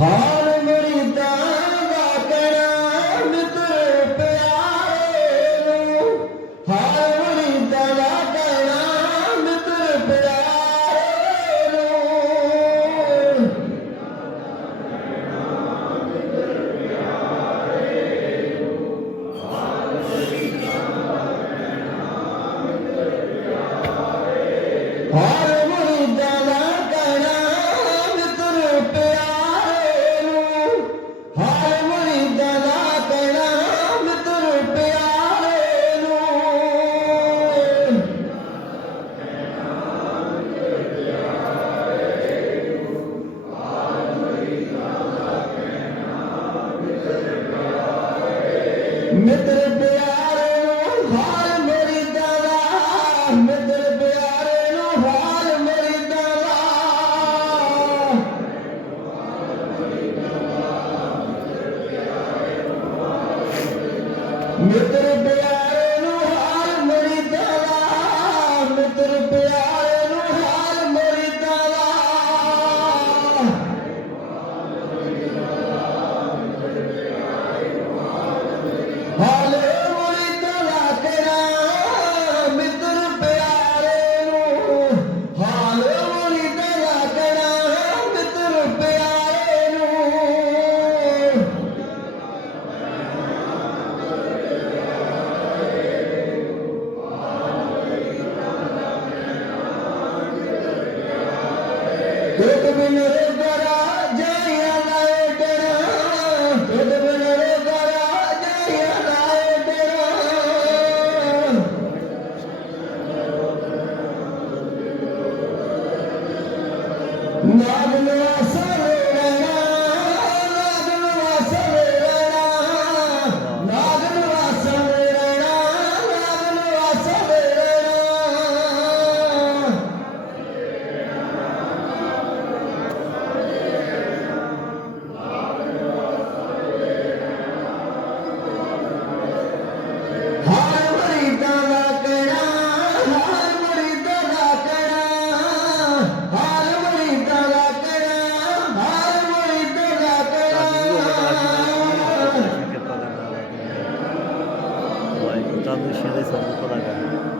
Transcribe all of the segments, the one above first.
ਹਾਲ ਮਰੀਦਾਂ ਦਾ ਕਰਾਂ ਮਿੱਤਰ ਪਿਆਰੇ ਨੂੰ। ਹਾਲ ਮਰੀਦਾਂ ਦਾ ਕਰਾਂ ਮਿੱਤਰ ਪਿਆਰੇ ਨੂੰ। ਹਾਲ মেয়েদের ವೇದ 咱们现在才能过来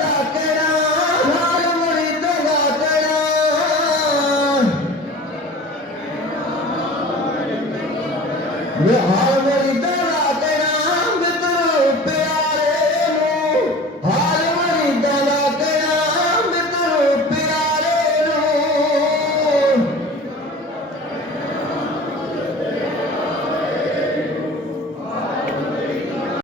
ve hala